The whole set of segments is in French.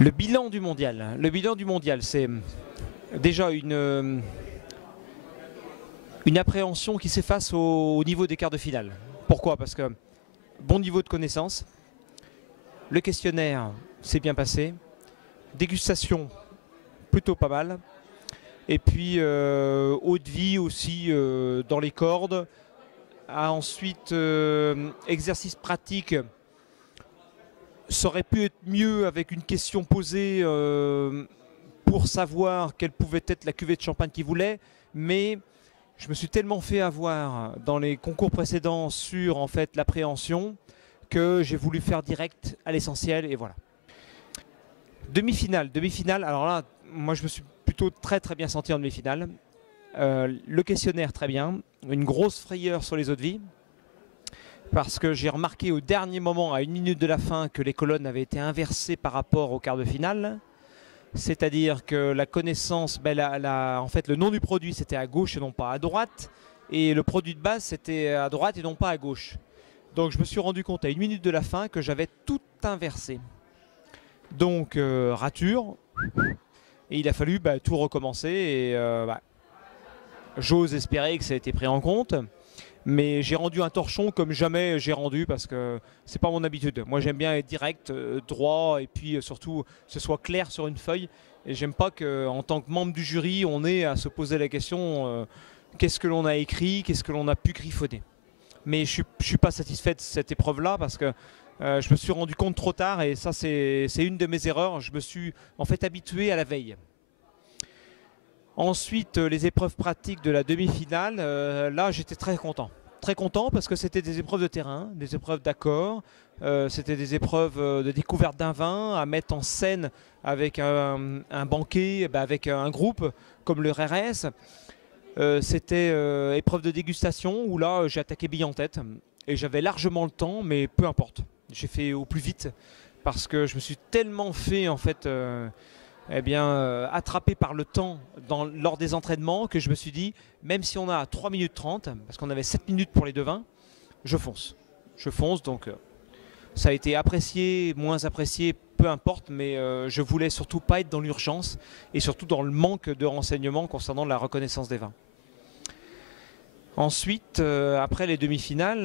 Le bilan du mondial. Le bilan du mondial, c'est déjà une appréhension qui s'efface au niveau des quarts de finale. Pourquoi? Parce que bon niveau de connaissance, le questionnaire s'est bien passé, dégustation plutôt pas mal, et puis eau de vie aussi dans les cordes. Ensuite, exercice pratique. Ça aurait pu être mieux avec une question posée pour savoir quelle pouvait être la cuvée de champagne qu'il voulait, mais je me suis tellement fait avoir dans les concours précédents sur en fait l'appréhension que j'ai voulu faire direct à l'essentiel et voilà. Demi-finale, alors là, moi je me suis plutôt très bien senti en demi-finale. Le questionnaire très bien, une grosse frayeur sur les eaux de vie. Parce que j'ai remarqué au dernier moment, à 1 minute de la fin, que les colonnes avaient été inversées par rapport au quart de finale. C'est-à-dire que la connaissance, en fait le nom du produit c'était à gauche et non pas à droite. Et le produit de base c'était à droite et non pas à gauche. Donc je me suis rendu compte à 1 minute de la fin que j'avais tout inversé. Donc rature. Et il a fallu tout recommencer. Et j'ose espérer que ça a été pris en compte. Mais j'ai rendu un torchon comme jamais j'ai rendu parce que c'est pas mon habitude. Moi j'aime bien être direct, droit et puis surtout ce soit clair sur une feuille. Et j'aime pas qu'en tant que membre du jury on ait à se poser la question qu'est-ce que l'on a écrit, qu'est-ce que l'on a pu griffonner. Mais je suis pas satisfait de cette épreuve là parce que je me suis rendu compte trop tard et ça c'est une de mes erreurs. Je me suis en fait habitué à la veille. Ensuite, les épreuves pratiques de la demi-finale, là j'étais très content. Très content parce que c'était des épreuves de terrain, des épreuves d'accord, c'était des épreuves de découverte d'un vin à mettre en scène avec un banquet, avec un groupe comme le RRS. C'était épreuve de dégustation où là j'ai attaqué bille en tête et j'avais largement le temps, mais peu importe. J'ai fait au plus vite parce que je me suis tellement fait en fait attrapé par le temps lors des entraînements que je me suis dit, même si on a 3 minutes 30, parce qu'on avait 7 minutes pour les deux vins, je fonce. Je fonce, donc ça a été apprécié, moins apprécié, peu importe, mais je voulais surtout pas être dans l'urgence et surtout dans le manque de renseignements concernant la reconnaissance des vins. Ensuite, après les demi-finales,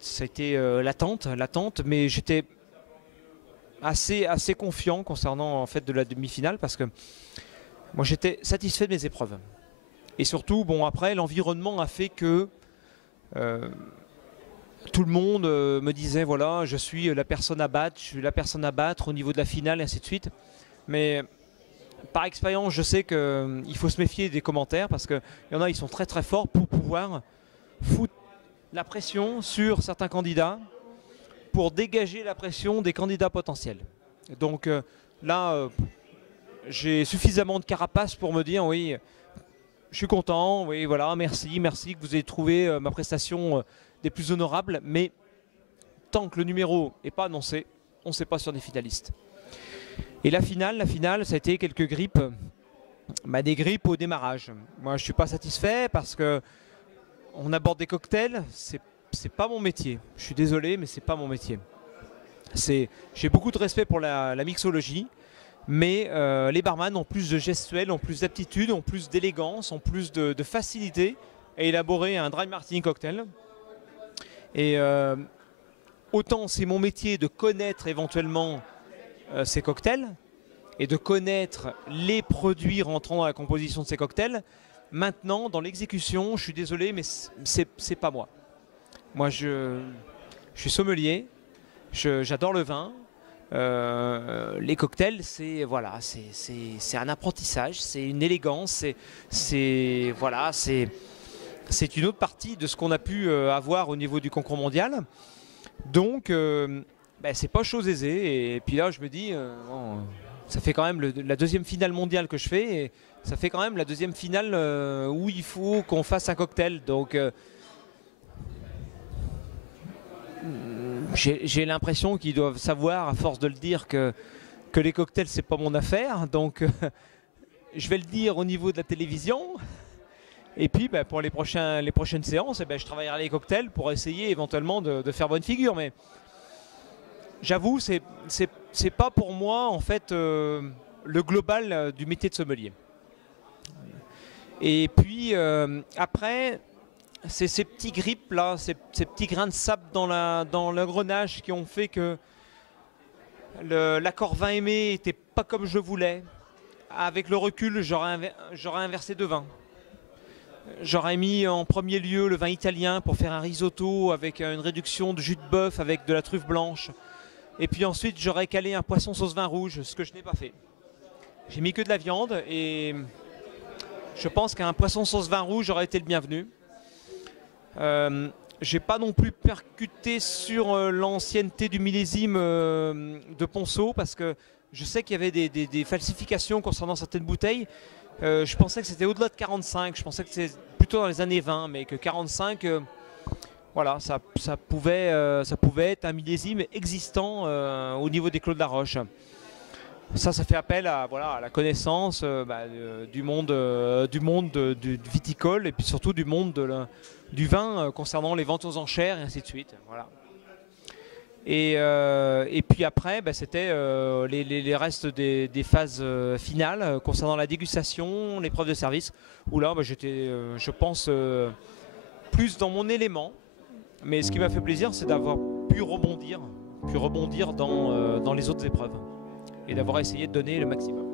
ça a été l'attente, mais j'étais assez confiant concernant en fait de la demi-finale parce que moi j'étais satisfait de mes épreuves et surtout bon après l'environnement a fait que tout le monde me disait voilà je suis la personne à battre, je suis la personne à battre au niveau de la finale et ainsi de suite, mais par expérience je sais qu'il faut se méfier des commentaires parce qu'il y en a ils sont très forts pour pouvoir foutre la pression sur certains candidats pour dégager la pression des candidats potentiels. Donc là, j'ai suffisamment de carapace pour me dire oui, je suis content, oui voilà, merci que vous ayez trouvé ma prestation des plus honorables, mais tant que le numéro n'est pas annoncé, on ne sait pas sur des finalistes. Et la finale, ça a été quelques grippes, des grippes au démarrage. Moi je ne suis pas satisfait parce que on aborde des cocktails, c'est pas mon métier. Je suis désolé, mais c'est pas mon métier. J'ai beaucoup de respect pour la mixologie, mais les barman ont plus de gestuels, ont plus d'aptitude, ont plus d'élégance, ont plus de facilité à élaborer un dry martini cocktail. Et autant c'est mon métier de connaître éventuellement ces cocktails et de connaître les produits rentrant dans la composition de ces cocktails. Maintenant, dans l'exécution, je suis désolé, mais c'est pas moi. Moi, je suis sommelier, j'adore le vin. Les cocktails, c'est voilà, c'est un apprentissage, c'est une élégance, c'est une autre partie de ce qu'on a pu avoir au niveau du concours mondial. Donc, c'est pas chose aisée. Et puis là, je me dis, bon, ça fait quand même la deuxième finale mondiale que je fais, et ça fait quand même la deuxième finale où il faut qu'on fasse un cocktail. Donc j'ai l'impression qu'ils doivent savoir, à force de le dire, que les cocktails c'est pas mon affaire. Donc je vais le dire au niveau de la télévision. Et puis pour les prochaines séances, je travaillerai les cocktails pour essayer éventuellement de faire bonne figure. Mais j'avoue, c'est pas pour moi en fait le global du métier de sommelier. Et puis après, c'est ces petits grippes là, ces petits grains de sable dans l'engrenage qui ont fait que l'accord vin aimé n'était pas comme je voulais. Avec le recul, j'aurais inversé deux vins. J'aurais mis en premier lieu le vin italien pour faire un risotto avec une réduction de jus de bœuf avec de la truffe blanche. Et puis ensuite, j'aurais calé un poisson sauce vin rouge, ce que je n'ai pas fait. J'ai mis que de la viande et je pense qu'un poisson sauce vin rouge aurait été le bienvenu. J'ai pas non plus percuté sur l'ancienneté du millésime de Ponceau parce que je sais qu'il y avait des falsifications concernant certaines bouteilles. Je pensais que c'était au-delà de 45, je pensais que c'était plutôt dans les années 20, mais que 45, voilà, ça pouvait être un millésime existant au niveau des Clos de la Roche. Ça fait appel à, voilà, à la connaissance du monde du viticole et puis surtout du monde du vin concernant les ventes aux enchères et ainsi de suite. Voilà. Et puis après, c'était les restes des phases finales concernant la dégustation, l'épreuve de service, où là j'étais, je pense, plus dans mon élément. Mais ce qui m'a fait plaisir, c'est d'avoir pu rebondir dans les autres épreuves et d'avoir essayé de donner le maximum.